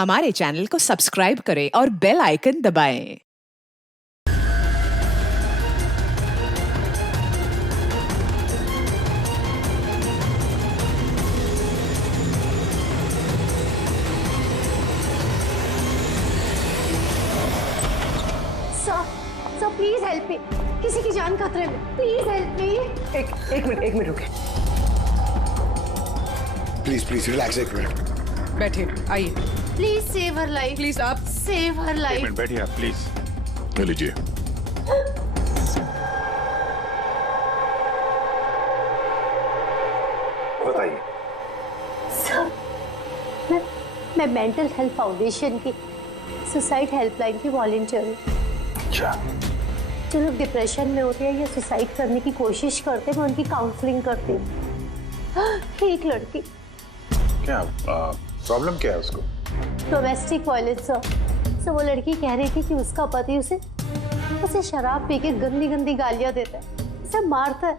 हमारे चैनल को सब्सक्राइब करें और बेल आइकन दबाएं। सर प्लीज हेल्प मी, किसी की जान खतरे में, प्लीज हेल्प मी। एक मिनट रुके। प्लीज रिलैक्स, एक मिनट बैठिए, आइए। Please save her life, please आप सेव हर एक लाइफ। मिनट बैठिए आप प्लीज। ले लीजिए। बताइए। सर मैं मेंटल हेल्थ फाउंडेशन की सुसाइड हेल्पलाइन की वॉलंटियर हूँ। अच्छा, जो लोग डिप्रेशन में होते हैं या सुसाइड करने की कोशिश करते हैं, मैं उनकी काउंसलिंग करती हूँ। एक लड़की, क्या प्रॉब्लम क्या है उसको? Domestic violence sir. वो लड़की कह रही थी कि उसका पति उसे शराब पी के गंदी गंदी गालियां देता है, उसे मारता है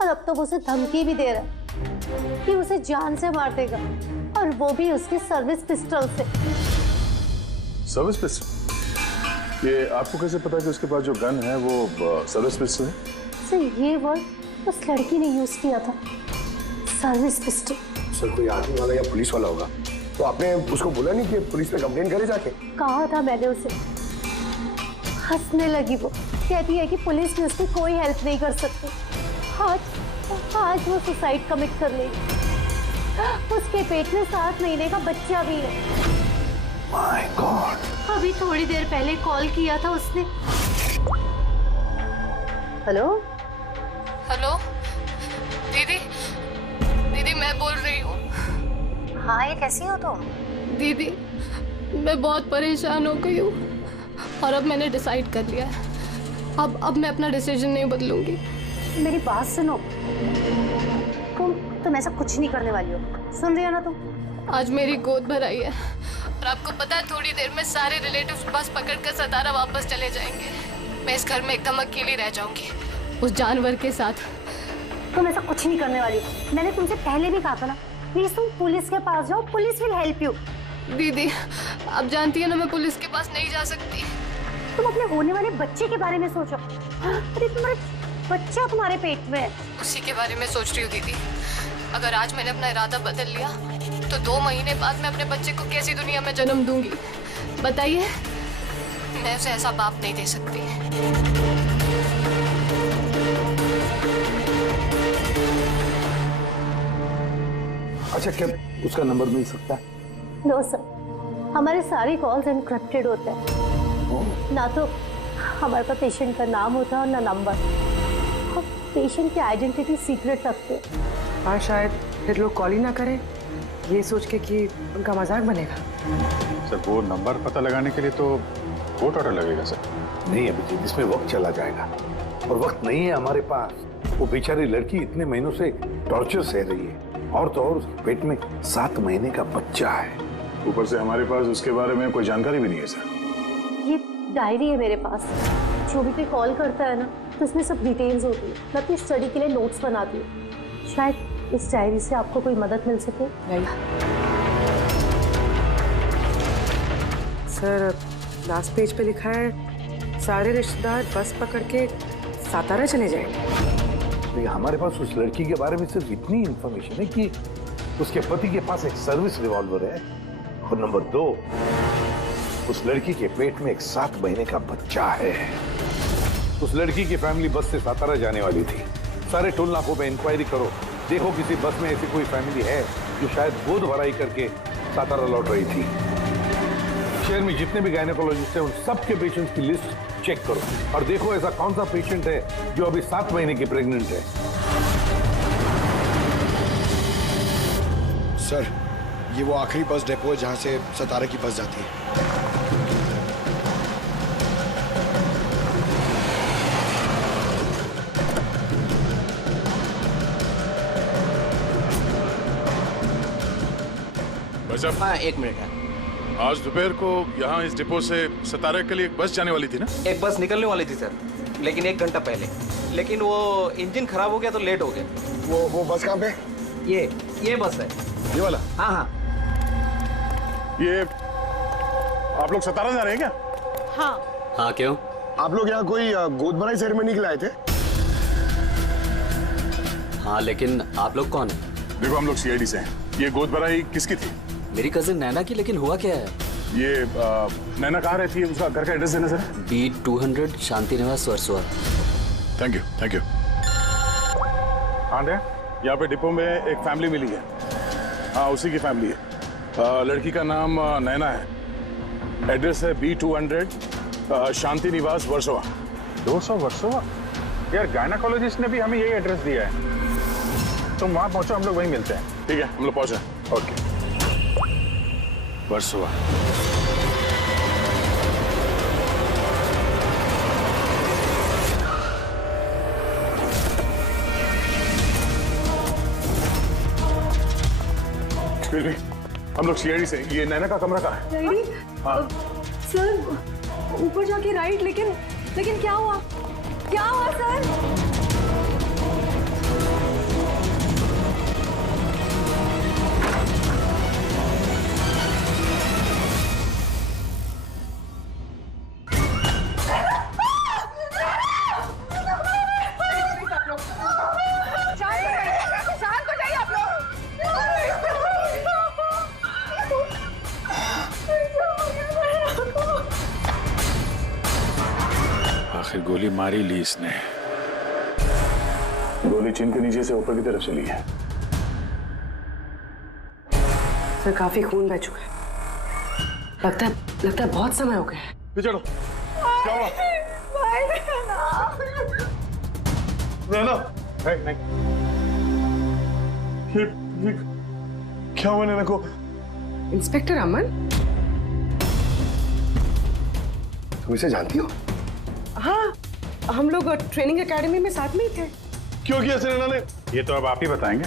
और अब तो वो उसे धमकी भी दे रहा है कि उसे जान से मार देगा, और वो भी उसके सर्विस पिस्टल से। Service pistol? ये आपको कैसे पता कि उसके पास जो गन है वो सर्विस पिस्टल है? सर ये वर्ड उस लड़की ने यूज किया था, सर्विस पिस्टल। सर कोई आर्मी वाला या पुलिस वाला होगा, तो आपने उसको बोला नहीं कि पुलिस पे कंप्लेन करे जाके? कहा था मैंने उसे। हंसने लगी वो, कहती है कि पुलिस भी उसकी कोई हेल्प नहीं कर सकती। आज वो सुसाइड कमिट कर लेगी। उसके पेट में 7 महीने का बच्चा भी है। My God. अभी थोड़ी देर पहले कॉल किया था उसने। हेलो दीदी मैं बोल रही हूँ। हाँ, ये कैसी हो तुम? दीदी मैं बहुत परेशान हो गई हूँ और अब मैंने डिसाइड कर लिया है। अब मैं अपना डिसीजन नहीं बदलूंगी। मेरी बात सुनो, तुम ऐसा कुछ नहीं करने वाली हो, सुन रही हो ना तुम? आज मेरी गोद भराई है और आपको पता है थोड़ी देर में सारे रिलेटिव्स बस पकड़कर सतारा वापस चले जाएंगे। मैं इस घर में एकदम अकेली रह जाऊंगी उस जानवर के साथ। तुम ऐसा कुछ नहीं करने वाली हो, मैंने तुमसे पहले भी कहा था ना। प्लीज तुम पुलिस के पास जाओ, पुलिस विल हेल्प यू। दीदी आप जानती है ना मैं पुलिस के पास नहीं जा सकती। तुम अपने होने वाले बच्चे के बारे में सोचो। अरे तुम्हारे बच्चा तुम्हारे पेट में है। उसी के बारे में सोच रही हूँ दीदी। अगर आज मैंने अपना इरादा बदल लिया तो 2 महीने बाद मैं अपने बच्चे को कैसी दुनिया में जन्म दूंगी बताइए। मैं उसे ऐसा बाप नहीं दे सकती। अच्छा, क्या उसका नंबर मिल सकता है? नो सर, हमारे सारे कॉल्स एनक्रिप्टेड होते हैं। ना तो हमारे पास पेशेंट का नाम होता है और ना नंबर। हम पेशेंट की आइडेंटिटी सीक्रेट रखते हैं। और शायद फिर लोग कॉल ही ना करें, ये सोच के कि उनका मजाक बनेगा। सर वो नंबर पता लगाने के लिए तो कोर्ट ऑर्डर लगेगा सर। नहीं अभिजीत, इसमें वक्त चला जाएगा और वक्त नहीं है हमारे पास। वो बेचारी लड़की इतने महीनों से टॉर्चर सह रही है, और तो और उसके पेट में 7 महीने का बच्चा है। ऊपर से हमारे पास उसके बारे में कोई जानकारी भी नहीं है सर। ये डायरी है मेरे पास, जो भी कोई कॉल करता है ना तो उसमें सब डिटेल्स होती है। मैं अपनी स्टडी के लिए नोट्स बनाती हूँ, शायद इस डायरी से आपको कोई मदद मिल सके। सर लास्ट पेज पे लिखा है सारे रिश्तेदार बस पकड़ के सातारा चले जाएंगे। हमारे पास उस लड़की के बारे में सिर्फ इतनी इंफॉर्मेशन है कि उसके पति के पास एक सर्विस रिवॉल्वर है, और नंबर 2 उस लड़की के पेट में एक 7 महीने का बच्चा है। उस लड़की की फैमिली बस से सातारा जाने वाली थी। सारे टोल नाकों पे इंक्वायरी करो, देखो किसी बस में ऐसी कोई फैमिली है जो शायद गोद भराई करके सातारा लौट रही थी। शहर में जितने भी गायनेकोलॉजिस्ट हैं उन सबके पेशेंट्स की लिस्ट चेक करो और देखो ऐसा कौन सा पेशेंट है जो अभी 7 महीने की प्रेग्नेंट है। सर, ये वो आखिरी बस डिपो है जहां से सतारा की बस जाती है। हाँ, 1 मिनट है। आज दोपहर को यहाँ इस डिपो से सतारा के लिए एक बस जाने वाली थी ना? एक बस निकलने वाली थी सर, लेकिन 1 घंटा पहले। लेकिन वो इंजन खराब हो गया तो लेट हो गया। वो बस कहाँ पे? ये बस है। ये वाला? हाँ। ये आप लोग सतारा जा रहे हैं क्या? हाँ क्यों? आप लोग यहाँ कोई गोद भराई सेरेमनी के लिए आए थे? हाँ लेकिन आप लोग कौन है? देखो हम लोग सीआईडी से हैं। ये गोद भराई किसकी थी? मेरी कजिन नैना की, लेकिन हुआ क्या है? ये नैना कहाँ रहती है? उसका घर का एड्रेस देना sir. B200 Shanti Niwas Versova. Thank you thank you. आंटे यहाँ पे डिपो में एक फैमिली मिली है। हाँ उसी की फैमिली है। लड़की का नाम नैना है। एड्रेस है B200 शांति निवास वर्सोवा। 200 वर्सोवा? यार गायनाकोलॉजिस्ट ने भी हमें यही एड्रेस दिया है। तुम वहां पहुंचो, हम लोग वहीं मिलते हैं। ठीक है हम लोग पहुंचे। ओके वर्सोवा। हम लोग सीआईडी से। ये नैना का कमरा कहाँ है? हाँ। सर ऊपर जाके राइट, लेकिन क्या हुआ? क्या हुआ सर? आखिर गोली मारी ली इसने। गोली चिन के नीचे से ऊपर की तरफ चली है। सर काफी खून बह चुका है। लगता है बहुत समय हो गया है। चलो क्या हुआ? नैना नहीं। ये क्या हुआ नैना को? इंस्पेक्टर अमन, तुम इसे जानती हो? हाँ हम लोग ट्रेनिंग एकेडमी में साथ में ही थे। क्यों किया ऐसे नैना ने? ये तो अब आप ही बताएंगे।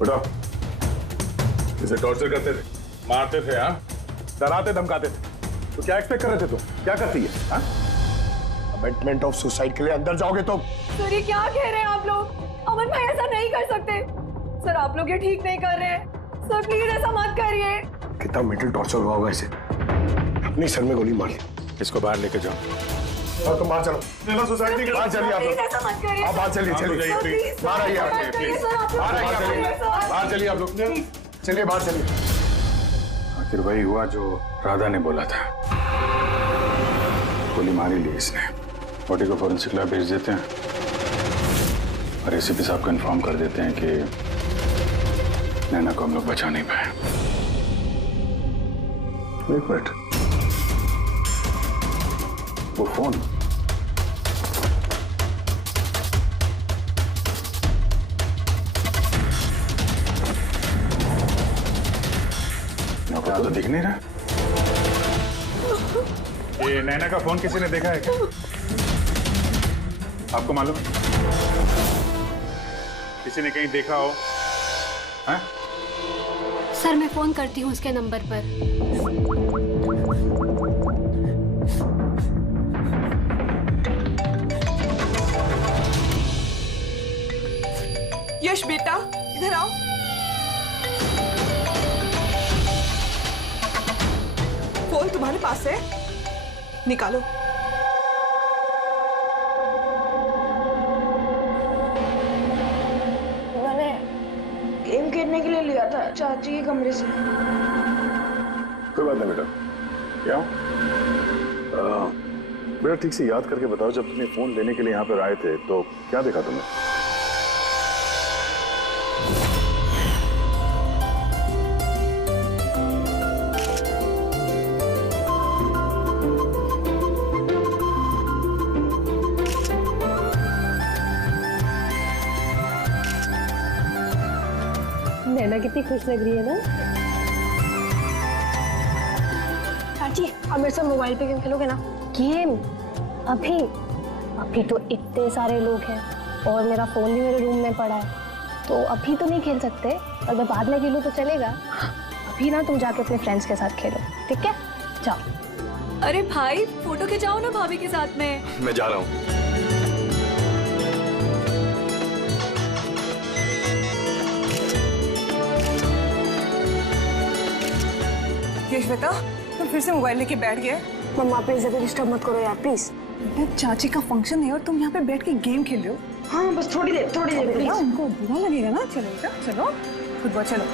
बताओ। इसे टॉर्चर करते थे, मारते थे, हाँ डराते धमकाते थे, तो क्या एक्सपेक्ट कर रहे थे तुम? क्या करती है? हाँ अबेटमेंट ऑफ सुसाइड के लिए अंदर जाओगे तो? सर ये क्या कह रहे हैं आप लोग? अमन भाई ऐसा नहीं कर सकते सर, आप लोग ये ठीक नहीं कर रहे हैं सर, प्लीज ऐसा मत करिए। कितना मेंटल टॉर्चर हुआ होगा इसे। अपनी सर में गोली मारी। इसको बाहर लेके जाओ। और तुम बाहर चलो। नैना सोसाइटी के बाहर चलिए आप लोग। ऐसा मत करिए। आप बाहर चलिए चलिए। बाहर आइए आप लोग। बाहर चलिए आप लोग। चलिए बाहर चलिए। आखिर वही हुआ जो राधा ने बोला था। गोली मारी ली इसने। बॉडी को फॉरेंसिक लैब भेज देते हैं और एसीपी साहब को इन्फॉर्म कर देते हैं कि नैना को हम लोग बचा नहीं पाए। एक मिनट, वो फोन क्या तो दिख नहीं रहा। ये नैना का फोन किसी ने देखा है क्या? आपको मालूम? किसी ने कहीं देखा हो? हाँ? सर मैं फोन करती हूँ उसके नंबर पर। यश बेटा इधर आओ। फोन तुम्हारे पास है? निकालो। मैंने गेम खेलने के लिए लिया था चाची के कमरे से। कोई बात नहीं बेटा। क्या बेटा ठीक से याद करके बताओ, जब तुमने फोन लेने के लिए यहाँ पर आए थे तो क्या देखा तुमने? नैना कितनी खुश लग रही है ना। चाची अब मेरे साथ मोबाइल पे गेम खेलोगे ना? गेम? अभी तो इतने सारे लोग हैं और मेरा फोन भी मेरे रूम में पड़ा है, तो अभी तो नहीं खेल सकते। अगर बाद में खेलूं तो चलेगा। अभी ना तुम जाके अपने फ्रेंड्स के साथ खेलो, ठीक है? जाओ। अरे भाई फोटो खिंचाओ ना भाभी के साथ में। मैं जा रहा हूँ। यश बेटा तो फिर से मोबाइल लेके बैठ गया। मम्मा प्लीज अभी डिस्टर्ब मत करो यार प्लीज। चाची का फंक्शन है और तुम यहाँ पे बैठ के गेम खेल रहे हो। हाँ बस थोड़ी देर प्लीज। उनको बुरा लगेगा ना। चलो बेटा चलो फुटबॉल चलो।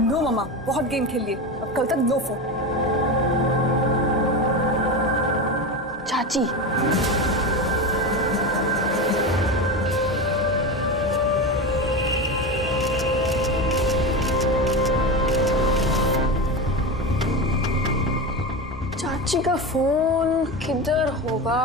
नो मम्मा बहुत गेम खेल लिए, अब कल तक नो फोन। चाची चाची का फोन किधर होगा?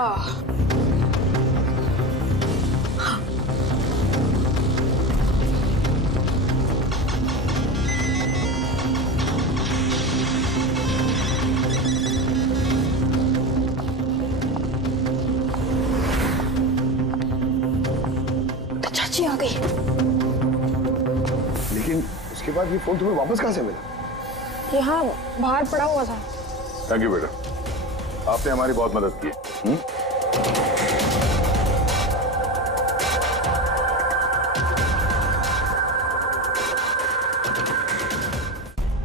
तो चाची आ गई। लेकिन उसके बाद ये फोन तुम्हें वापस कहाँ से मिला? यहाँ बाहर पड़ा हुआ था। थैंक यू बेटा, आपने हमारी बहुत मदद की।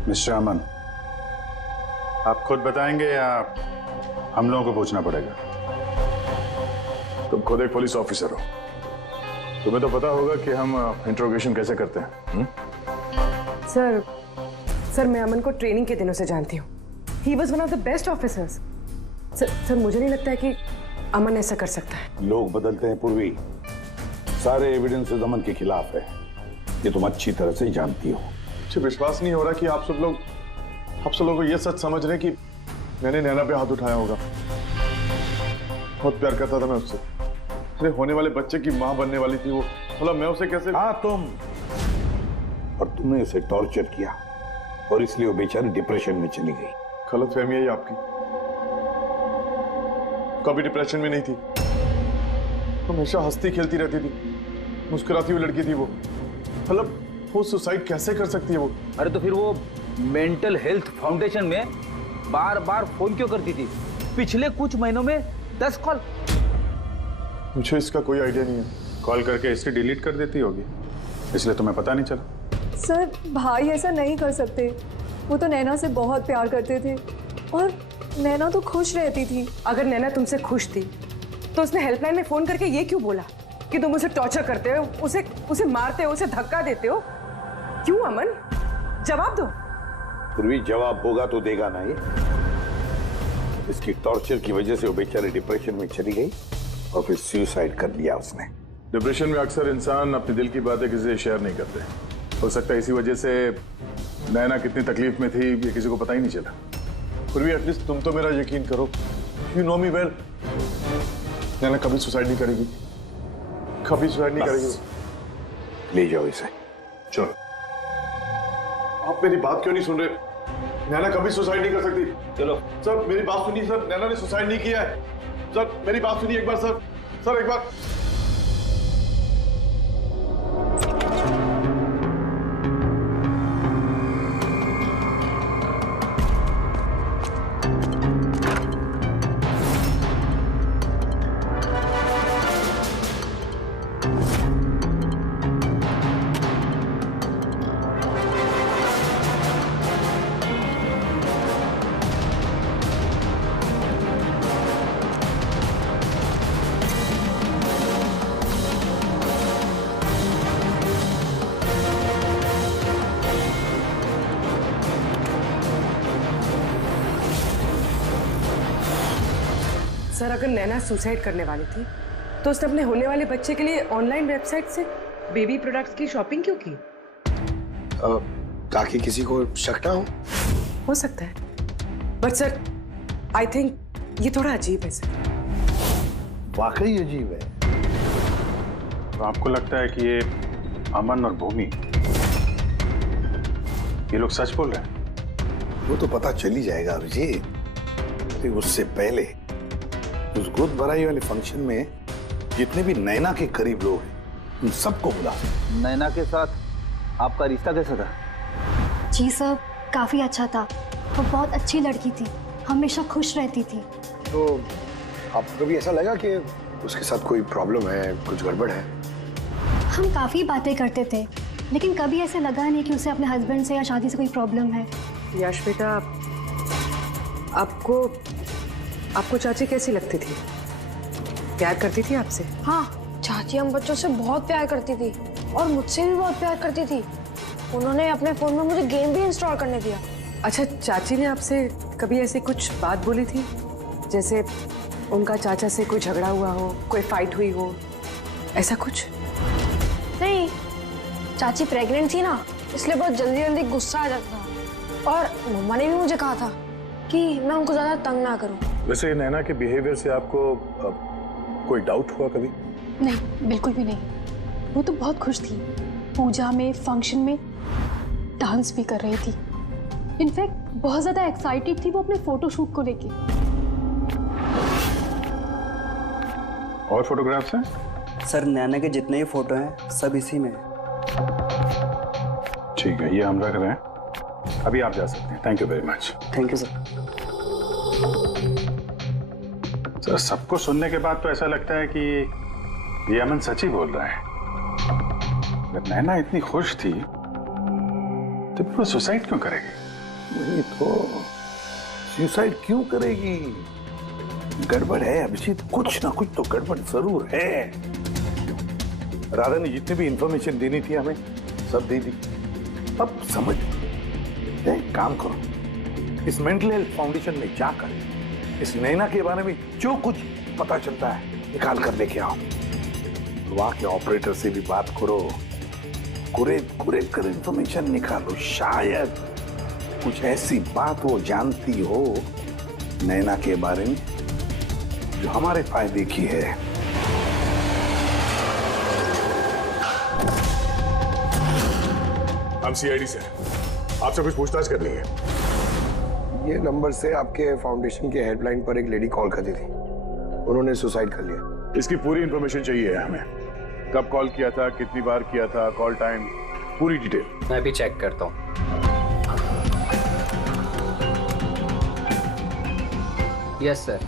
मिस्टर अमन, आप खुद बताएंगे या हम लोगों को पूछना पड़ेगा? तुम खुद एक पुलिस ऑफिसर हो, तुम्हें तो पता होगा कि हम इंट्रोगेशन कैसे करते हैं। सर मैं अमन को ट्रेनिंग के दिनों से जानती हूँ। He was one of the best officers. Sir मुझे नहीं लगता है कि अमन ऐसा कर सकता है। लोग बदलते हैं पूर्वी, सारे एविडेंसेस अमन के खिलाफ है, ये तुम अच्छी तरह से जानती हो। मुझे विश्वास नहीं हो रहा कि आप सब लोग को ये सच समझ रहे हैं कि मैंने नैना पे हाथ उठाया होगा। बहुत प्यार करता था मैं उससे। अरे होने वाले बच्चे की माँ बनने वाली थी वो, मतलब मैं उसे कैसे। हाँ तुम, और तुमने उसे टॉर्चर किया और इसलिए वो बेचारी डिप्रेशन में चली गई। गलतफहमी है ये आपकी, कभी डिप्रेशन में नहीं थी, हमेशा हंसती खेलती रहती थी, मुस्कुराती हुई लड़की थी वो। मतलब वो सुसाइड कैसे कर सकती है वो? अरे तो फिर वो मेंटल हेल्थ फाउंडेशन में बार बार फोन क्यों करती थी? पिछले कुछ महीनों में 10 कॉल। मुझे इसका कोई आइडिया नहीं है। कॉल करके हिस्ट्री डिलीट कर देती होगी, इसलिए तुम्हें पता नहीं चला। सर भाई ऐसा नहीं कर सकते, वो तो नैना से बहुत प्यार करते थे और नैना तो खुश रहती थी। अगर नैना तुमसे खुश थी तो उसने हेल्पलाइन में फोन करके ये क्यों बोला कि तुम उसे टॉर्चर करते हो, उसे मारते हो, उसे धक्का देते हो? क्यों अमन, जवाब दो। फिर भी जवाब होगा तो देगा ना ये। इसकी टॉर्चर की वजह से वो बेचारी डिप्रेशन में चली गई और फिर सुसाइड कर लिया उसने। डिप्रेशन में अक्सर इंसान अपने दिल की बातें किसी से शेयर नहीं करते। हो सकता है इसी वजह से नैना कितनी तकलीफ में थी ये किसी को पता ही नहीं चला। फिर भी एटलीस्ट तुम तो मेरा यकीन करो, यू नो मी वेल। नैना कभी सुसाइड नहीं करेगी, कभी सुसाइड नहीं करेगी। ले जाओ इसे। चलो। आप मेरी बात क्यों नहीं सुन रहे? नैना कभी सुसाइड नहीं कर सकती। चलो सर मेरी बात सुनिए सर, नैना ने सुसाइड नहीं किया है। सर मेरी बात सुनिए एक बार सर, सर एक बार। सर अगर नैना सुसाइड करने वाली थी तो उसने अपने होने वाले बच्चे के लिए ऑनलाइन वेबसाइट से बेबी प्रोडक्ट्स की शॉपिंग क्यों की? ताकि किसी को शक ना हो सकता है, बट सर आई थिंक ये थोड़ा अजीब है सर। वाकई अजीब है। तो आपको लगता है कि ये अमन और भूमि ये लोग सच बोल रहे हैं? वो तो पता चल ही जाएगा अभिजीत। उससे पहले उस गोद भराई वाले फंक्शन में जितने भी नैना के करीब लोग हैं उन सबको बुला। नैना के साथ आपका रिश्ता कैसा था? जी सर काफी अच्छा था, वो बहुत अच्छी लड़की थी, हमेशा खुश रहती थी। तो आपको भी ऐसा लगा कि उसके साथ कोई प्रॉब्लम है, कुछ गड़बड़ है? हम काफी बातें करते थे, लेकिन कभी ऐसे लगा नहीं कि उसे अपने हस्बैंड से या शादी से कोई प्रॉब्लम है। यश बेटा, आपको आपको चाची कैसी लगती थी? प्यार करती थी आपसे? हाँ, चाची हम बच्चों से बहुत प्यार करती थी और मुझसे भी बहुत प्यार करती थी। उन्होंने अपने फोन में मुझे गेम भी इंस्टॉल करने दिया। अच्छा, चाची ने आपसे कभी ऐसी कुछ बात बोली थी, जैसे उनका चाचा से कोई झगड़ा हुआ हो, कोई फाइट हुई हो, ऐसा कुछ? नहीं, चाची प्रेग्नेंट थी ना, इसलिए बहुत जल्दी जल्दी गुस्सा आ जाता था। और मम्मा ने भी मुझे कहा था कि मैं उनको ज्यादा तंग ना करूं। वैसे नैना के बिहेवियर से आपको कोई डाउट हुआ कभी? नहीं, बिल्कुल भी नहीं। वो तो बहुत खुश थी, पूजा में, फंक्शन में डांस भी कर रही थी। इनफैक्ट बहुत ज्यादा एक्साइटेड थी वो अपने फोटोशूट को लेके। और फोटोग्राफ्स हैं? सर, नैना के जितने ही फोटो हैं सब इसी में है। ठीक है, ये हम रख रहे हैं। अभी आप जा सकते हैं। Thank you very much. Thank you sir. Sir, सबको सुनने के बाद तो ऐसा लगता है कि ये अमन सच ही बोल रहा है। अगर नैना इतनी खुश थी तो वो सुसाइड क्यों करेगी? नहीं तो सुसाइड क्यों करेगी? गड़बड़ है अभिजीत, कुछ ना कुछ तो गड़बड़ जरूर है। राधा ने जितनी भी इंफॉर्मेशन देनी थी हमें सब दे दी। अब समझ, एक काम करो, इस मेंटल हेल्थ फाउंडेशन में जाकर इस नैना के बारे में जो कुछ पता चलता है निकाल कर लेके आओ। वहां के ऑपरेटर से भी बात करो, कुरेद कर इंफॉर्मेशन निकालो। शायद कुछ ऐसी बात वो जानती हो नैना के बारे में जो हमारे फायदे की है। हम सीआईडी से, आपसे कुछ पूछताछ करनी है। ये नंबर से आपके फाउंडेशन के हेल्पलाइन पर एक लेडी कॉल करती थी, उन्होंने सुसाइड कर लिया। इसकी पूरी इंफॉर्मेशन चाहिए हमें। कब कॉल किया था, कितनी बार किया था, कॉल टाइम, पूरी डिटेल। मैं भी चेक करता हूँ। यस सर,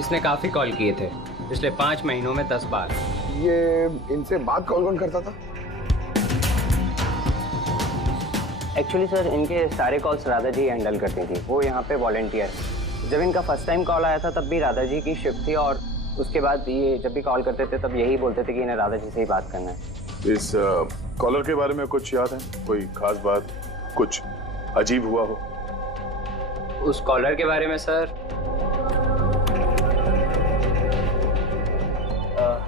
इसने काफी कॉल किए थे पिछले 5 महीनों में 10 बार। ये इनसे बात कौन कौन करता था? एक्चुअली सर, इनके सारे कॉल्स राधा जी हैंडल करती थी। वो यहाँ पे वॉलंटियर। जब इनका फर्स्ट टाइम कॉल आया था तब भी राधा जी की शिफ्ट थी, और उसके बाद ये जब भी कॉल करते थे तब यही बोलते थे कि इन्हें राधा जी से ही बात करना है। इस कॉलर के बारे में कुछ याद है? कोई खास बात, कुछ अजीब हुआ हो? उस कॉलर के बारे में सर,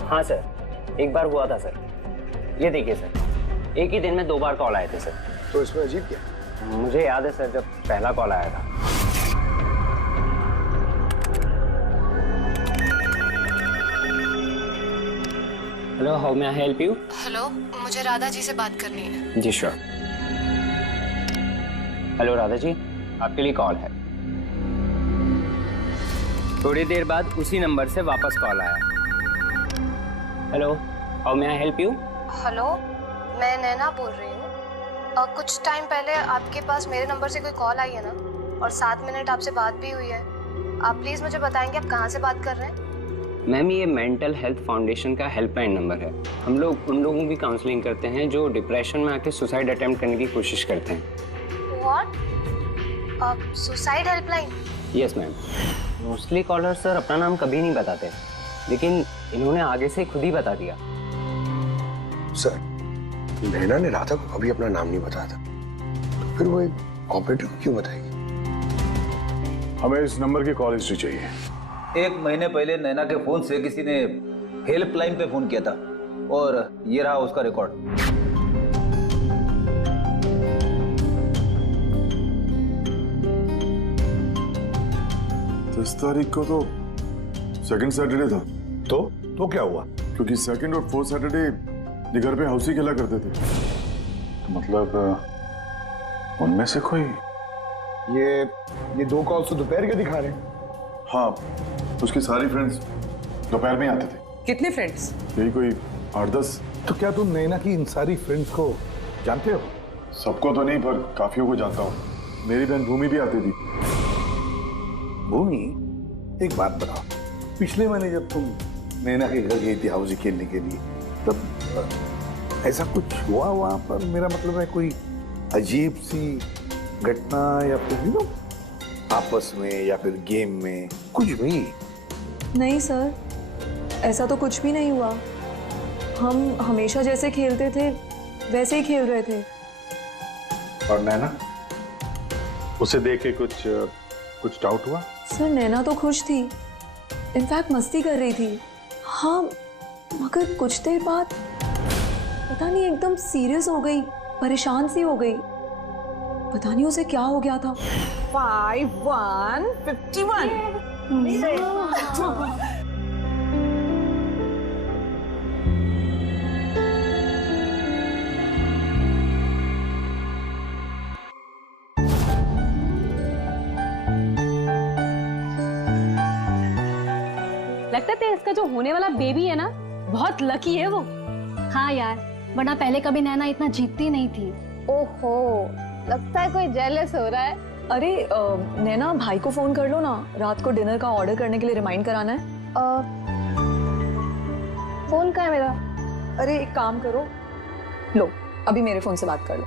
हाँ सर, एक बार हुआ था सर। ये देखिए सर, एक ही दिन में 2 बार कॉल आए थे सर। तो इसमें अजीब क्या? मुझे याद है सर, जब पहला कॉल आया था। Hello, how may I help you? Hello, मुझे राधा जी से बात करनी है। जी श्योर। हेलो राधा जी, आपके लिए कॉल है। थोड़ी देर बाद उसी नंबर से वापस कॉल आया। Hello, how may I help you? Hello, मैं नैना बोल रही हूँ। कुछ टाइम पहले आपके पास मेरे नंबर से कोई कॉल आई है ना, और 7 मिनट आपसे बात भी हुई है। आप प्लीज मुझे बताएंगे आप कहाँ से बात कर रहे हैं? मैम, ये मेंटल हेल्थ फाउंडेशन का हेल्पलाइन नंबर है। हम लोग उन लोगों की काउंसलिंग करते हैं जो डिप्रेशन में आके सुसाइड अटेम्प्ट करने की कोशिश करते हैं। What? Suicide helpline? Yes ma'am. Mostly caller sir अपना नाम कभी नहीं बताते, लेकिन इन्होंने आगे से खुद ही बता दिया। सर, नैना ने राधा को कभी अपना नाम नहीं बताया था, तो फिर वो एक ऑपरेटर को क्यों बताएगी? हमें इस नंबर की कॉल हिस्ट्री चाहिए। 1 महीने पहले नैना के फोन से किसी ने हेल्पलाइन पे फोन किया था, और ये रहा उसका रिकॉर्ड। 10 तारीख को तो सेकंड सैटरडे था। तो क्या हुआ? क्योंकि सेकंड और 4th सैटरडे ये घर पे हाउसी खेला करते थे। तो मतलब उनमें से कोई? ये 2 कॉल्स तो दोपहर के दिखा रहे हैं। हाँ, उसके सारी फ्रेंड्स दोपहर में आते थे। कितने फ्रेंड्स? यही कोई 8-10। तो क्या तुम नैना की इन सारी फ्रेंड्स को जानते हो? सबको तो नहीं, पर काफियों को जानता हूँ। मेरी बहन भूमि भी आती थी। भूमि, एक बात बताओ, पिछले महीने जब तुम नैना के घर गई थी हाउसी खेलने के लिए, तब ऐसा कुछ हुआ वहां पर? मेरा मतलब है कोई अजीब सी घटना या फिर आपस में या फिर गेम में कुछ भी? नहीं सर, ऐसा तो कुछ भी नहीं हुआ। हम हमेशा जैसे खेलते थे वैसे ही खेल रहे थे। और नैना, उसे देख के कुछ डाउट हुआ? सर नैना तो खुश थी, इनफैक्ट मस्ती कर रही थी। हाँ, मगर कुछ देर बाद पता नहीं एकदम सीरियस हो गई, परेशान सी हो गई। पता नहीं उसे क्या हो गया था। 5151 लगता है इसका जो होने वाला बेबी है ना, बहुत लकी है वो। हाँ यार, वरना पहले कभी नैना इतना जीतती नहीं थी। ओहो, लगता है कोई जेलस हो रहा है। अरे नैना, भाई को फोन कर लो ना, रात को डिनर का ऑर्डर करने के लिए रिमाइंड कराना है। फोन कहाँ है मेरा? अरे एक काम करो, लो अभी मेरे फोन से बात कर लो।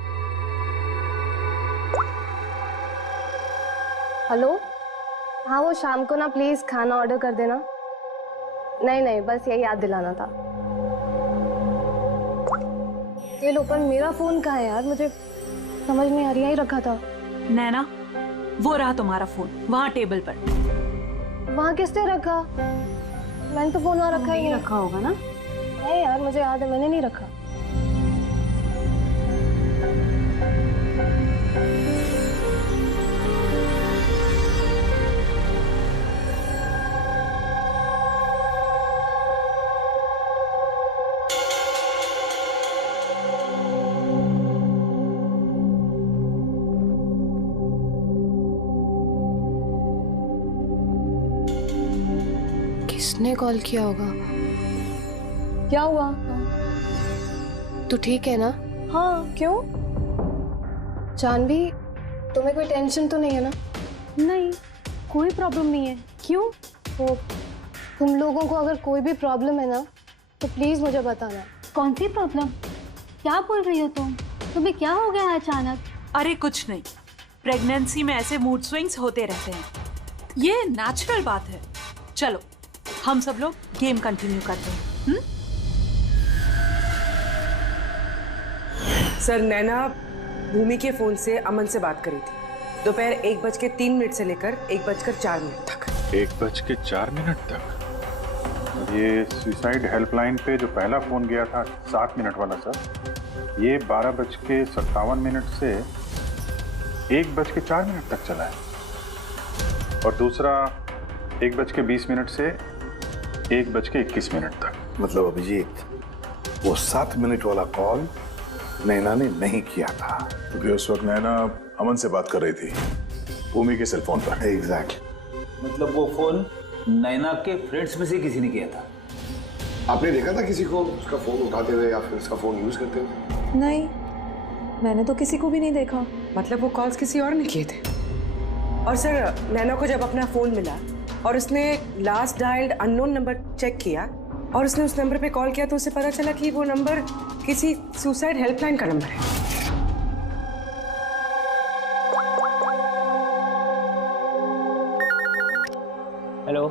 हेलो, हाँ वो शाम को ना प्लीज खाना ऑर्डर कर देना। नहीं, बस यही याद दिलाना था। ये लो, पर मेरा फोन कहाँ है यार, मुझे समझ नहीं आ रही। यही रखा था। नैना, वो रहा तुम्हारा फोन वहाँ टेबल पर। वहाँ किसने रखा? मैंने तो फोन वहाँ रखा ही नहीं। रखा होगा ना? नहीं यार, मुझे याद है मैंने नहीं रखा। किसने कॉल किया होगा? क्या हुआ? तू ठीक है ना? हाँ, क्यों? जानवी, तुम्हें कोई टेंशन तो नहीं है ना? नहीं, कोई प्रॉब्लम नहीं है। क्यों? तो तुम लोगों को अगर कोई भी प्रॉब्लम है ना, तो प्लीज मुझे बताना। कौन सी प्रॉब्लम? क्या बोल रही हो तुम? तुम्हें क्या हो गया अचानक? अरे कुछ नहीं, प्रेगनेंसी में ऐसे मूड स्विंग्स होते रहते हैं, ये नेचुरल बात है। चलो हम सब लोग गेम कंटिन्यू करते हैं। सर, नैना भूमि के फोन से अमन से बात करी थी दोपहर 1:03 से लेकर 1:04 तक। 1:04 तक? ये सुसाइड हेल्पलाइन पे जो पहला फोन गया था 7 मिनट वाला सर, ये 12:57 से 1:04 तक चला है। और दूसरा 1:20 से 1:21 तक। मतलब अभिजीत, वो 7 मिनट वाला कॉल नैना ने नहीं किया था, क्योंकि उस वक्त नैना अमन से बात कर रही थी भूमि के सेल फोन पर। एग्जैक्टली। मतलब वो फोन नैना के फ्रेंड्स में से किसी ने किया था? आपने देखा था किसी को उसका फोन उठाते हुए या फिर उसका फोन यूज करते हुए? नहीं, मैंने तो किसी को भी नहीं देखा। मतलब वो कॉल्स किसी और ने किए थे। और सर, नैना को जब अपना फोन मिला और उसने last dialled unknown number check किया और उसने उस नंबर पे कॉल किया, तो उसे पता चला कि वो नंबर किसी सुसाइड हेल्पलाइन का नंबर है। Hello,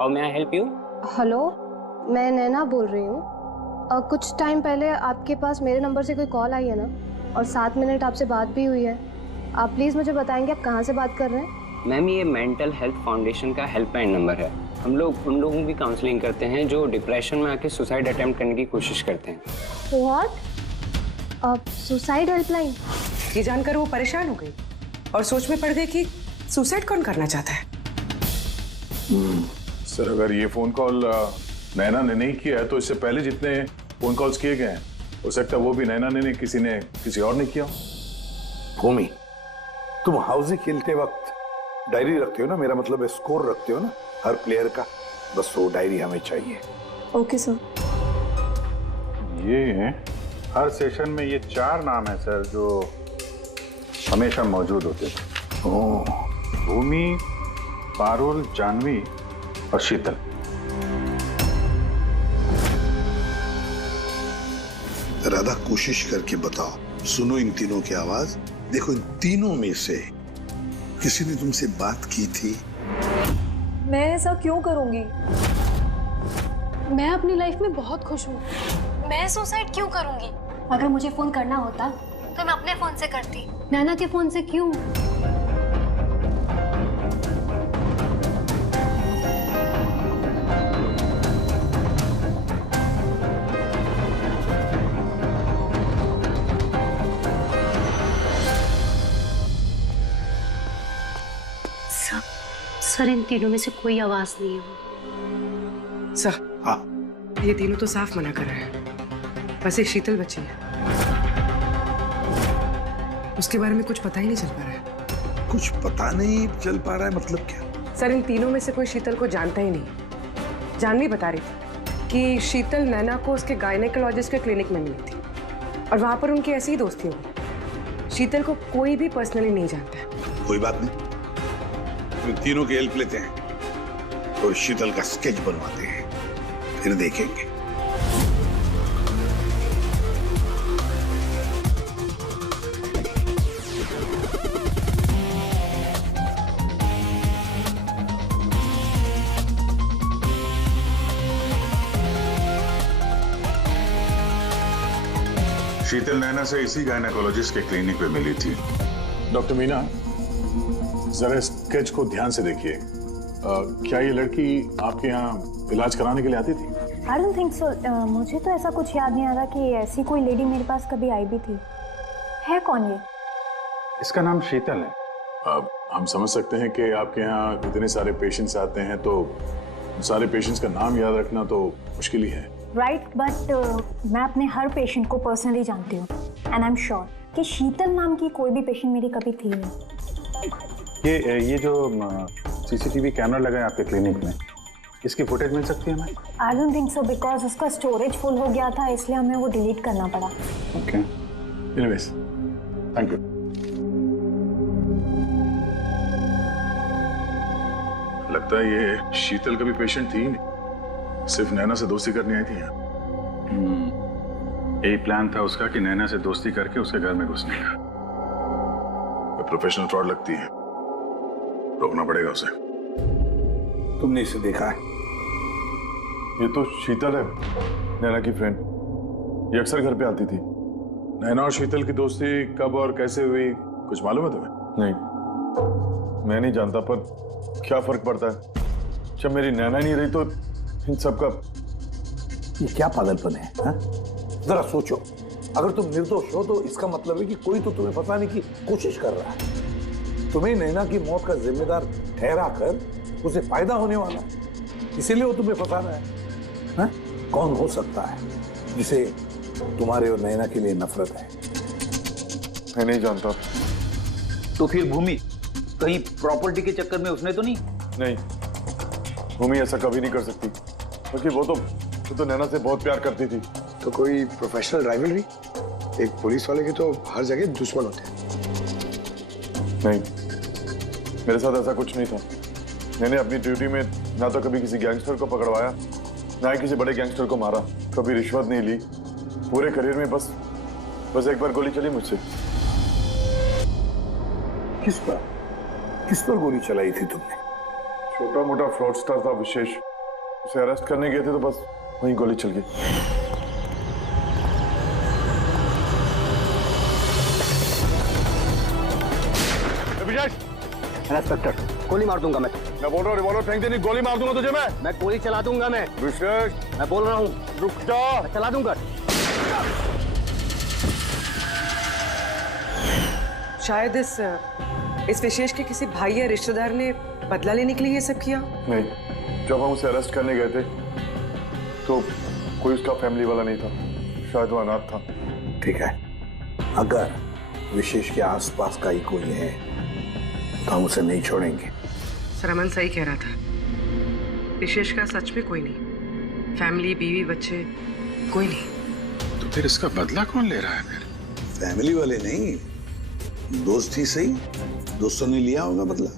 how may I help you? Hello, मैं नैना बोल रही हूँ। कुछ टाइम पहले आपके पास मेरे नंबर से कोई कॉल आई है ना, और 7 मिनट आपसे बात भी हुई है। आप प्लीज़ मुझे बताएंगे आप कहाँ से बात कर रहे हैं? मैम, ये मेंटल हेल्थ फाउंडेशन का हेल्पलाइन नंबर है। हम लोग उन लोगों की काउंसलिंग करते हैं जो डिप्रेशन में आके सुसाइड अटेम्प्ट करने की कोशिश करते हैं। व्हाट? Suicide helpline? ये जानकर वो परेशान हो गई और सोच में पड़ गई कि सुसाइड कौन करना चाहता है। सर, अगर ये फोन कॉल नैना ने नहीं किया है तो इससे पहले जितने फोन कॉल्स किए गए हैं, हो सकता है वो भी नैना ने नहीं, किसी और ने किया। भूमि, तुम हाउसी खेलते वक्त डायरी रखते हो ना? मेरा मतलब है स्कोर रखते हो ना हर प्लेयर का? बस वो डायरी हमें चाहिए। Okay sir. ये हर सेशन में ये 4 नाम है सर जो हमेशा मौजूद होते थे। भूमि, पारुल, जानवी और शीतल। राधा कोशिश करके बताओ। सुनो इन तीनों की आवाज। देखो, इन तीनों में से किसी ने तुमसे बात की थी? मैं ऐसा क्यों करूंगी? मैं अपनी लाइफ में बहुत खुश हूँ। मैं सुसाइड क्यों करूंगी? अगर मुझे फोन करना होता तो मैं अपने फोन से करती, नैना के फोन से क्यों? सर, इन तीनों में से कोई आवाज नहीं है। सर, हाँ, ये तीनों तो साफ मना कर रहे हैं। बस एक शीतल बची है, उसके बारे में कुछ पता ही नहीं चल पा रहा है। कुछ पता नहीं चल पा रहा है मतलब क्या? सर, इन तीनों में से कोई शीतल को जानता ही नहीं। जानवी बता रही थी कि शीतल नैना को उसके गायनेकोलॉजिस्ट के क्लिनिक में मिली थी और वहां पर उनकी ऐसी ही दोस्ती हुई। शीतल को कोई भी पर्सनली नहीं जानता है। कोई बात नहीं, तीनों की हेल्प लेते हैं और शीतल का स्केच बनवाते हैं, फिर देखेंगे। शीतल नैना से इसी गायनेकोलॉजिस्ट के क्लिनिक पे मिली थी। डॉक्टर मीना, जरा स्केच को ध्यान से देखिए। क्या ये लड़की आपके यहाँ इलाज कराने के लिए आती थी? I don't think so. मुझे तो ऐसा कुछ याद नहीं आ रहा कि ऐसी कोई लेडी मेरे पास कभी आई भी थी। है कौन ये? इसका नाम शीतल है। हम समझ सकते हैं कि आपके यहाँ इतने सारे पेशेंट्स आते हैं, तो सारे पेशेंट्स का नाम याद रखना तो मुश्किल ही है। राइट, बट मैं अपने हर पेशेंट को पर्सनली जानती हूँ एंड आई एम श्योर कि शीतल नाम की कोई भी पेशेंट मेरी कभी थी नहीं। ये जो सीसीटीवी कैमरा लगा है आपके क्लिनिक में, इसकी फुटेज मिल सकती है हमें? I don't think so, because उसका स्टोरेज फुल हो गया था, इसलिए हमें वो डिलीट करना पड़ा। Okay, anyways, thank you. लगता है ये शीतल का भी पेशेंट थी नहीं, सिर्फ नैना से दोस्ती करने आई थी यहाँ। यही प्लान था उसका कि नैना से दोस्ती करके उसके घर में घुसने का। प्रोफेशनल फ्रॉड लगती है, रोकना पड़ेगा उसे। तुमने इसे देखा है? ये तो शीतल है, नैना की फ्रेंड। ये अक्सर घर पे आती थी। नैना और शीतल की दोस्ती कब और कैसे हुई, कुछ मालूम है तुम्हें? नहीं, मैं नहीं जानता, पर क्या फर्क पड़ता है? जब मेरी नैना नहीं रही तो इन सब का। ये क्या पागलपन है, हा? जरा सोचो, अगर तुम निर्दोष हो तो इसका मतलब है कि कोई तो तुम्हें फंसाने की कोशिश कर रहा है। तुम्हें नैना की मौत का जिम्मेदार ठहरा कर उसे फायदा होने वाला है, इसीलिए वो तुम्हें फंसा रहा है। हा? कौन हो सकता है जिसे तुम्हारे और नैना के लिए नफरत है? मैं नहीं जानता। तो फिर भूमि कहीं प्रॉपर्टी के चक्कर में उसने तो नहीं? नहीं, भूमि ऐसा कभी नहीं कर सकती, क्योंकि वो तो नैना से बहुत प्यार करती थी। तो कोई प्रोफेशनल राइवलरी? एक पुलिस वाले के तो हर जगह दुश्मन होते हैं। नहीं, मेरे साथ ऐसा कुछ नहीं था। मैंने अपनी ड्यूटी में ना तो कभी किसी गैंगस्टर को पकड़वाया, ना ही किसी बड़े गैंगस्टर को मारा, कभी रिश्वत नहीं ली। पूरे करियर में बस एक बार गोली चली मुझसे। किस पर गोली चलाई थी तुमने? छोटा मोटा फ्रॉडस्टर था विशेष, उसे अरेस्ट करने गए थे तो बस वहीं गोली चल गई। इंस्पेक्टर, गोली मार दूंगा मैं बोल रहा हूँ, रिवॉल्वर फेंक देनी, गोली मार दूंगा तुझे मैं गोली चला दूंगा मैं बोल रहा हूँ, रुक जा, मैं चला दूंगा। शायद इस विशेष के किसी भाई या रिश्तेदार ने बदला लेने के लिए ये सब किया। नहीं, जब हम उसे अरेस्ट करने गए थे तो कोई उसका फैमिली वाला नहीं था, शायद वो अनाथ था। ठीक है, अगर विशेष के आसपास का ही कोई है तो हम उसे नहीं छोड़ेंगे। सर, अमन सही कह रहा था, विशेष का सच में कोई नहीं, फैमिली, बीवी, बच्चे, कोई नहीं। तो फिर इसका बदला कौन ले रहा है फिर? फैमिली वाले नहीं, दोस्त ही सही, दोस्तों ने लिया होगा बदला।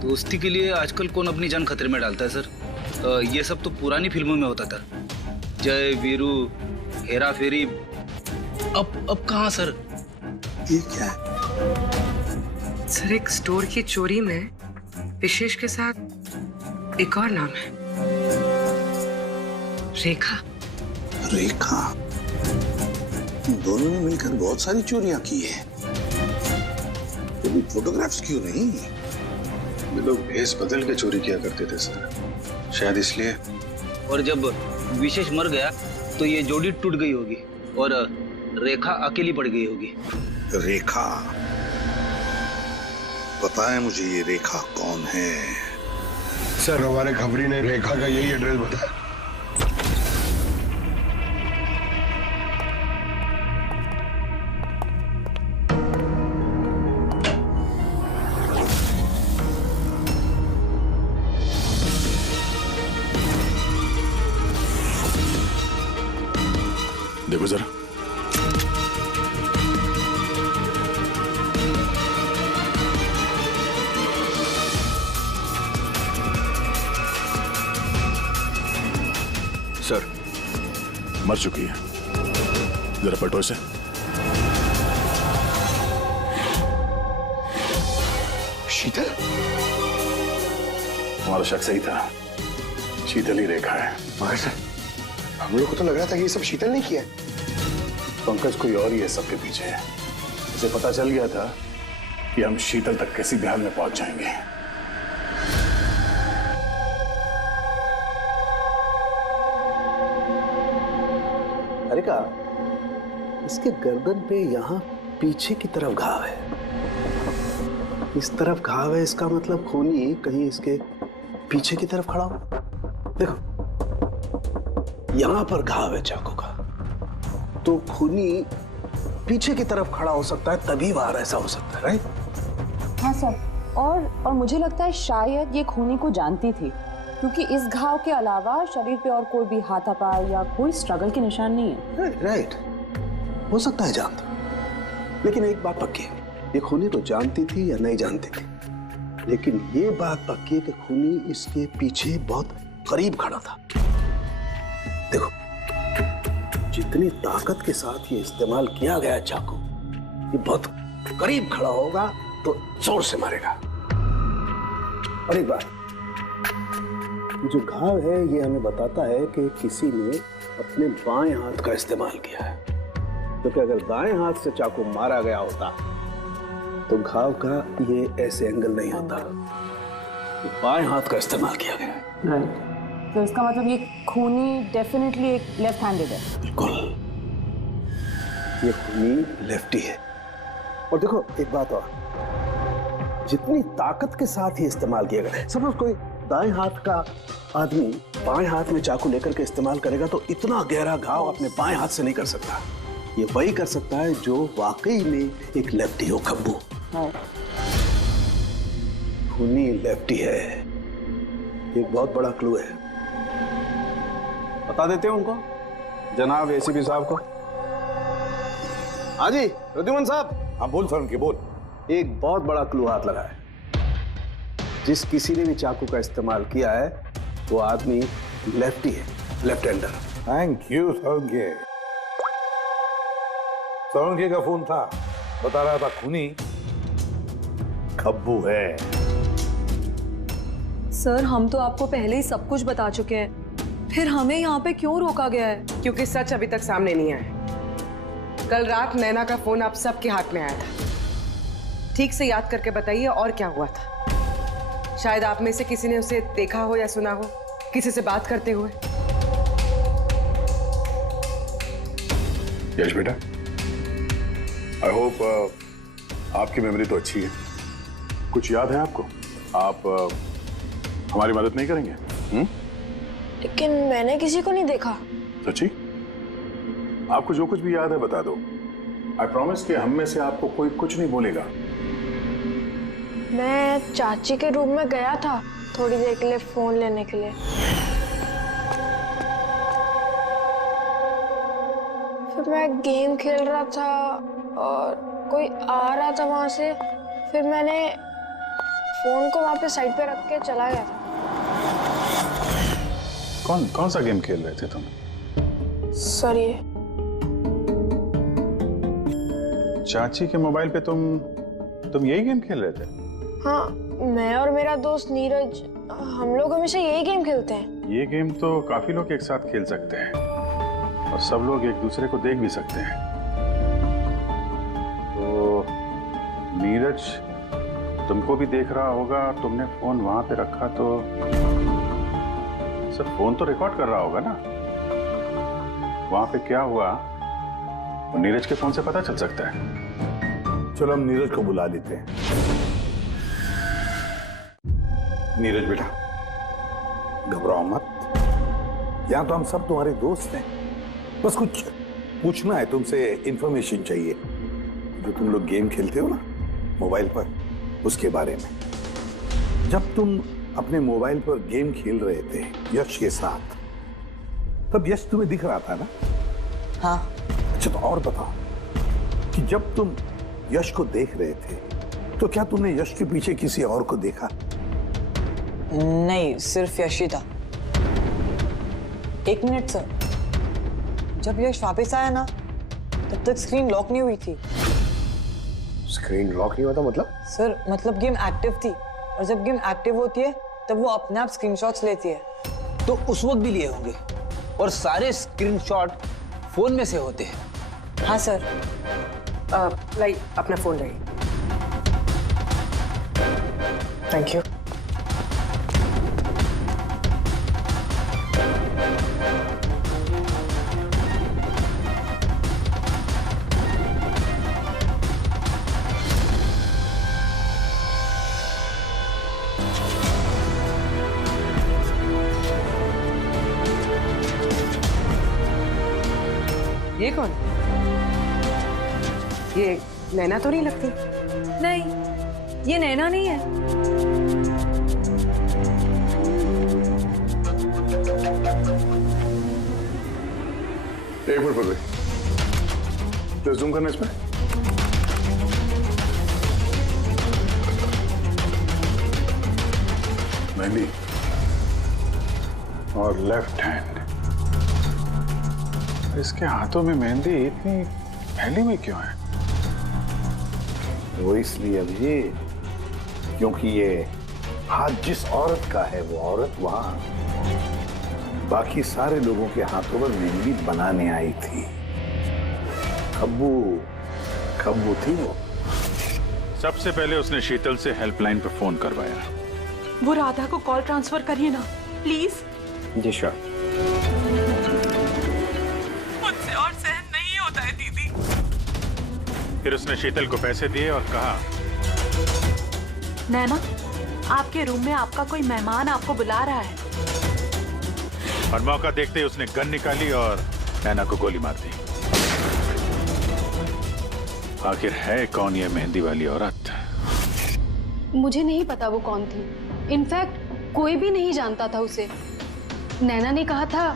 दोस्ती के लिए आजकल कौन अपनी जान खतरे में डालता है सर? ये सब तो पुरानी फिल्मों में होता था। जय वीरू, हेरा फेरी, अब कहाँ सर? ये क्या है? सर एक स्टोर की चोरी में विशेष के साथ एक और नाम है, रेखा। रेखा? दोनों ने मिलकर बहुत सारी चोरियां की है। फोटोग्राफ्स क्यों नहीं? ये लोग भेस बदल के चोरी किया करते थे सर, शायद इसलिए। और जब विशेष मर गया तो ये जोड़ी टूट गई होगी और रेखा अकेली पड़ गई होगी। रेखा? पता है मुझे ये रेखा कौन है। सर हमारे खबरी ने रेखा का यही एड्रेस बताया। देखो जरा। सर मर चुकी है, जरा पटो से। शीतल? हमारा शक सही था, शीतल ही रेखा है। मगर सर हम लोग को तो लग रहा था कि ये सब शीतल ने किया। पंकज कोई और ही है सबके पीछे। उसे पता चल गया था कि हम शीतल तक किसी भी हाल में पहुंच जाएंगे। अरे का इसके गर्दन पे यहाँ पीछे की तरफ घाव है, इस तरफ घाव है, इसका मतलब खूनी कहीं इसके पीछे की तरफ खड़ा हो। देखो यहां पर घाव है चाकू का, तो खूनी पीछे की तरफ खड़ा हो सकता है, तभी वार ऐसा हो सकता है, राइट? हाँ सर, और मुझे लगता है शायद ये खूनी को जानती थी, क्योंकि इस घाव के अलावा शरीर पे और कोई भी हाथापाई या कोई स्ट्रगल के निशान नहीं है। राइट, हो सकता है जानता, लेकिन एक बात पक्की है, ये खूनी को जानती थी या नहीं जानती थी, लेकिन ये बात पक्की है कि खूनी इसके पीछे बहुत करीब खड़ा था। देखो जितनी ताकत के साथ ये इस्तेमाल किया गया चाकू, ये बहुत करीब खड़ा होगा तो जोर से मारेगा। और एक बात, जो घाव है ये हमें बताता है कि किसी ने अपने बाएं हाथ का इस्तेमाल किया है, क्योंकि अगर दाएं हाथ से चाकू मारा गया होता तो घाव का ये ऐसे एंगल नहीं होता, तो बाएं हाथ का इस्तेमाल किया गया है। राइट, तो इसका मतलब ये खूनी डेफिनेटली एक लेफ्ट हैंडेड है। बिल्कुल, ये खूनी लेफ्टी है। और देखो एक बात और, जितनी ताकत के साथ ये इस्तेमाल किया गया, सपोज कोई दाएं हाथ का आदमी बाएं हाथ में चाकू लेकर के इस्तेमाल करेगा तो इतना गहरा घाव अपने बाएं हाथ से नहीं कर सकता। ये वही कर सकता है जो वाकई में एक लेफ्टी हो। खब्बू खूनी लेफ्टी है, एक बहुत बड़ा क्लू है। बता देते हैं उनको, जनाब एसीपी साहब को। हाँ जी रुद्धिमान साहब। हाँ बोल सर, बोल। एक बहुत बड़ा क्लू हाथ लगा है। जिस किसी ने भी चाकू का इस्तेमाल किया है वो आदमी लेफ्टी है, left hander. Thank you Solanki. Solanki का फोन था, बता रहा था खूनी खब्बू है। सर हम तो आपको पहले ही सब कुछ बता चुके हैं, फिर हमें यहाँ पे क्यों रोका गया है? क्योंकि सच अभी तक सामने नहीं आया। कल रात नैना का फोन आप सबके हाथ में आया था। ठीक से याद करके बताइए और क्या हुआ था। शायद आप में से किसी ने उसे देखा हो या सुना हो, किसी से बात करते हुए। यश बेटा, आई होप आपकी मेमोरी तो अच्छी है, कुछ याद है आपको? आप हमारी मदद नहीं करेंगे? लेकिन मैंने किसी को नहीं देखा। सच्ची? आपको जो कुछ भी याद है बता दो। आई प्रॉमिस कि हम में से आपको कोई कुछ नहीं बोलेगा। मैं चाची के रूम में गया था थोड़ी देर के लिए फोन लेने के लिए, फिर मैं गेम खेल रहा था और कोई आ रहा था वहां से, फिर मैंने फोन को वहां पे साइड पे रख के चला गया था। कौन सा गेम खेल रहे थे तुम? सर ये चाची के मोबाइल पे तुम यही गेम खेल रहे थे? हाँ, मैं और मेरा दोस्त नीरज, हम लोग हमेशा यही गेम खेलते हैं। ये गेम तो काफी लोग एक साथ खेल सकते हैं और सब लोग एक दूसरे को देख भी सकते हैं। तो नीरज तुमको भी देख रहा होगा, तुमने फोन वहां पे रखा तो सर फोन तो रिकॉर्ड कर रहा होगा ना? वहां पे क्या हुआ वो नीरज के फोन से पता चल सकता है। चलो हम नीरज को बुला लेते हैं। नीरज बेटा, घबराओ मत, यहां तो हम सब तुम्हारे दोस्त हैं। बस कुछ पूछना है तुमसे, इंफॉर्मेशन चाहिए। जो तुम लोग गेम खेलते हो ना मोबाइल पर, उसके बारे में। जब तुम अपने मोबाइल पर गेम खेल रहे थे यश के साथ, तब यश तुम्हें दिख रहा था ना? हाँ। अच्छा, तो और बताओ कि जब तुम यश को देख रहे थे तो क्या तुमने यश के पीछे किसी और को देखा? नहीं, सिर्फ यश ही था। एक मिनट सर, जब यश वापस आया ना तब तक स्क्रीन लॉक नहीं हुई थी। स्क्रीन लॉक नहीं हुआ था मतलब? सर मतलब गेम एक्टिव थी, और जब गेम एक्टिव होती है तब वो अपने आप स्क्रीनशॉट्स लेती है। तो उस वक्त भी लिए होंगे, और सारे स्क्रीनशॉट फोन में से होते हैं। हाँ सर। लाई अपना फोन लाई। Thank you. ये कौन? ये नैना तो नहीं लगती। नहीं, ये नैना नहीं है। एक मिनट पर जस्ट जूम करना इसमें। मेहंदी और लेफ्ट हैंड। इसके हाथों में मेहंदी इतनी फैली हुई क्यों है? वो इसलिए अभी क्योंकि ये हाथ जिस औरत का है वो औरत वहां बाकी सारे लोगों के हाथों पर मेहंदी बनाने आई थी। खब्बू थी वो। सबसे पहले उसने शीतल से हेल्पलाइन पर फोन करवाया। वो राधा को कॉल ट्रांसफर करिए ना प्लीज। Ji sure. मुझसे और सहन नहीं होता है दीदी। फिर उसने शीतल को पैसे दिए और कहा, नैना आपके रूम में आपका कोई मेहमान आपको बुला रहा है। और मौका देखते ही उसने गन निकाली और नैना को गोली मार दी। आखिर है कौन ये मेहंदी वाली औरत? मुझे नहीं पता वो कौन थी। इनफैक्ट कोई भी नहीं जानता था उसे। नैना ने कहा था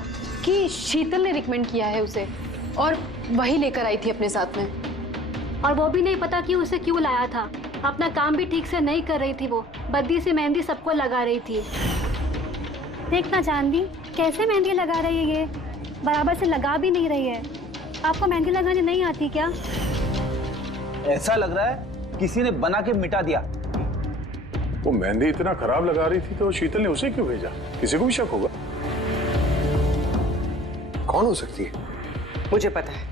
कि शीतल ने रिकमेंड किया है उसे, और वही लेकर आई थी अपने साथ में। और वो भी नहीं पता कि उसे क्यों लाया था। अपना काम भी ठीक से नहीं कर रही थी वो, बद्दी से मेहंदी सबको लगा रही थी। देखना चांदी कैसे मेहंदी लगा रही है, ये बराबर से लगा भी नहीं रही है। आपको मेहंदी लगाने नहीं आती क्या? ऐसा लग रहा है किसी ने बना के मिटा दिया। वो मेहंदी इतना खराब लगा रही थी तो शीतल ने उसे क्यों भेजा? किसी को भी शक होगा। कौन हो सकती है? मुझे पता है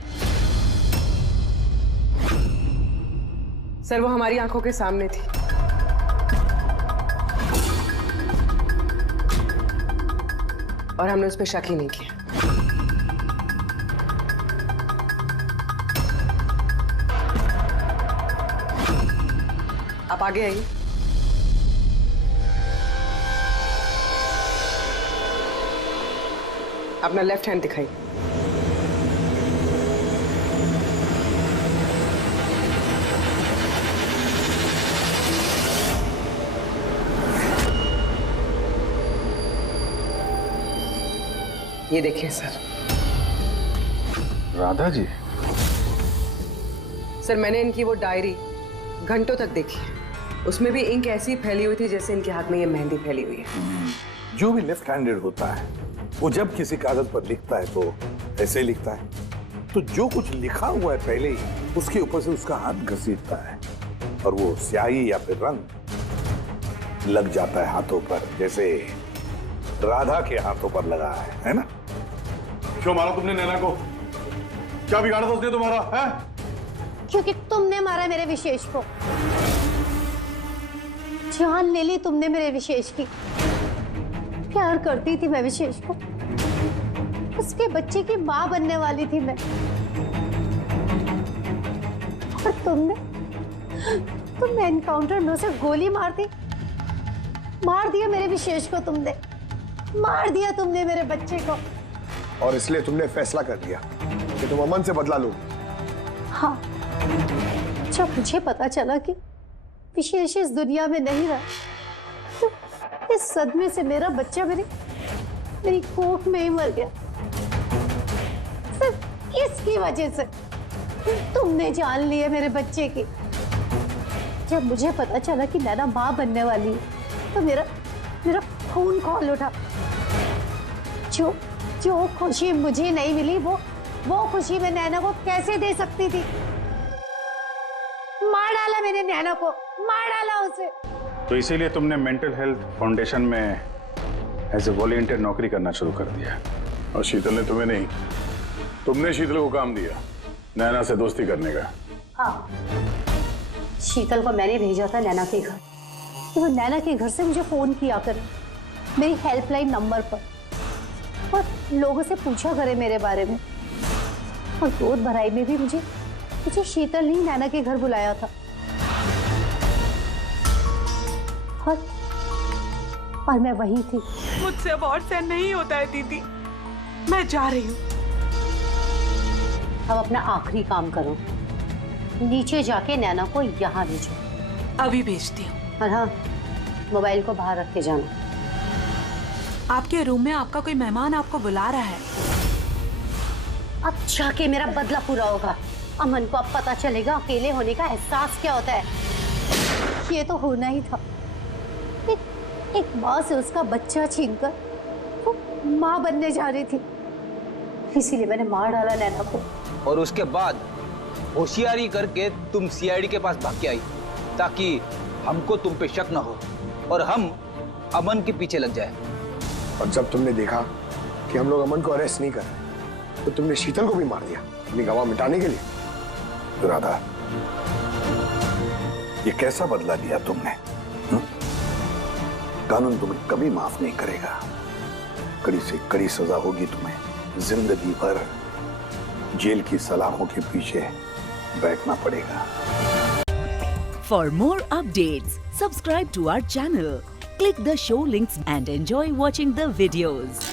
सर, वो हमारी आंखों के सामने थी। और हमने उस पर शक ही नहीं किया। आप आगे आइए। अपना लेफ्ट हैंड दिखाइए। ये देखिए सर। राधा जी? सर मैंने इनकी वो डायरी घंटों तक देखी। उसमें भी इंक ऐसी फैली हुई थी जैसे इनके हाथ में ये मेहंदी फैली हुई है। जो भी लेफ्ट हैंडेड होता है वो जब किसी कागज पर लिखता है तो ऐसे लिखता है। तो जो कुछ लिखा हुआ है पहले ही उसके ऊपर से उसका हाथ घसीटता है और वो स्याही या फिर रंग लग जाता है हाथों पर, जैसे राधा के हाथों पर लगा है ना? क्यों मारा तुमने नैना को? क्या बिगाड़ा था उसने तुम्हारा? है? क्योंकि तुमने मारा मेरे विशेष को। जान ले ली तुमने मेरे विशेष की। प्यार करती थी मैं विशेष को, उसके बच्चे की मां बनने वाली थी मैं, और तुमने एनकाउंटर में उसे गोली मार दिया मेरे विशेष को। तुमने मार दिया तुमने मेरे बच्चे को। और इसलिए तुमने फैसला कर लिया कि तुम अमन से बदला लोगे? हाँ, जब मुझे पता चला कि विशेष इस दुनिया में नहीं रहा, तो इस सदमे से मेरा बच्चा मेरी कोख में ही मर गया। सिर्फ इसकी वजह से तुमने जान ली है मेरे बच्चे की। जब मुझे पता चला कि नैना मां बनने वाली है, तो मेरा खून खौल उठा। जो खुशी मुझे नहीं मिली, वो खुशी मैं नैना को कैसे दे सकती थी? मार डाला मैंने नैना को, मार डाला उसे। तो इसीलिए तुमने मेंटल हेल्थ फाउंडेशन में एज ए वॉलंटियर नौकरी करना शुरू कर दिया। और शीतल ने तुम्हें नहीं, तुमने शीतल को काम दिया नैना से दोस्ती करने का। हाँ, शीतल को मैंने भेजा था नैना के घर, कि वो नैना के घर से मुझे फोन किया करे मेरी हेल्पलाइन नंबर पर, और लोगों से पूछा करे मेरे बारे में। और गोद भराई में भी मुझे शीतल ने नैना के घर बुलाया था। और मैं वहीं थी। मुझसे अब और सहन नहीं होता है दीदी, मैं जा रही हूँ। अब अपना आखिरी काम करो, नीचे जाके नैना को यहाँ भेजो। अभी भेजती हूँ। और हाँ, मोबाइल को बाहर रख के जाना। आपके रूम में आपका कोई मेहमान आपको बुला रहा है। अब जाके मेरा बदला पूरा होगा। अमन को अब पता चलेगा अकेले होने का एहसास क्या होता है। ये तो होना ही था। एक माँ से उसका बच्चा छीनकर वो माँ बनने जा रही थी, इसीलिए मैंने मार डाला नैना को। और उसके बाद होशियारी करके तुम सीआईडी के पास भाग के आई, ताकि हमको तुम पे शक न हो और हम अमन के पीछे लग जाए। और जब तुमने देखा कि हम लोग अमन को अरेस्ट नहीं कर रहे, तो तुमने शीतल को भी मार दिया अपनी गवाह मिटाने के लिए। राधा, ये कैसा बदला लिया तुमने? कानून तुम्हें कभी माफ नहीं करेगा। कड़ी से कड़ी सजा होगी तुम्हें। जिंदगी भर जेल की सलाखों के पीछे बैठना पड़ेगा। For more updates, subscribe to our channel, click the show links and enjoy watching the videos.